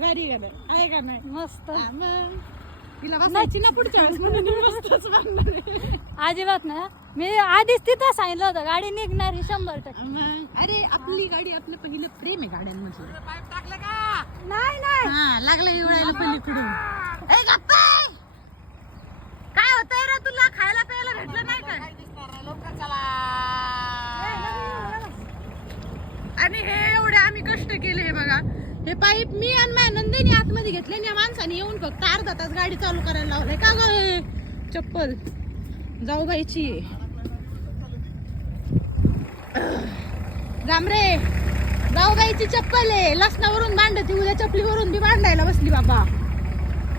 भारी गाणं आहे का नाही? मस्त. मग तिला बसायची ना पुढच्या वेळेस म्हणून मी मस्तच म्हणणार आहे. अजिबात ना, मी आधीच तिथं सांगितलं होतं गाडी निघणार ही 100%. मग अरे आपली गाडी आपलं पहिलं प्रेम आहे गाड्यांमध्ये. नाही नाही हा लागलं एवढ्याला पलीकडून. ए गप्पा काय होतंय रे तुला? खायला प्यायला भेटलं नाही का? आणि हे एवढे आम्ही कष्ट केले हे बघा. हे पाईप मी आणि माझ्या नंदिनी आतमध्ये घेतले आणि या माणसाने येऊन फक्त अर्धा तास गाडी चालू करायला लावलंय का ग? हे चप्पल जाऊबाईची जांभरे, जाऊबाईची चप्पल आहे. लसणावरून बांधती, उद्या चपलीवरून बी बांधायला बसली बाबा.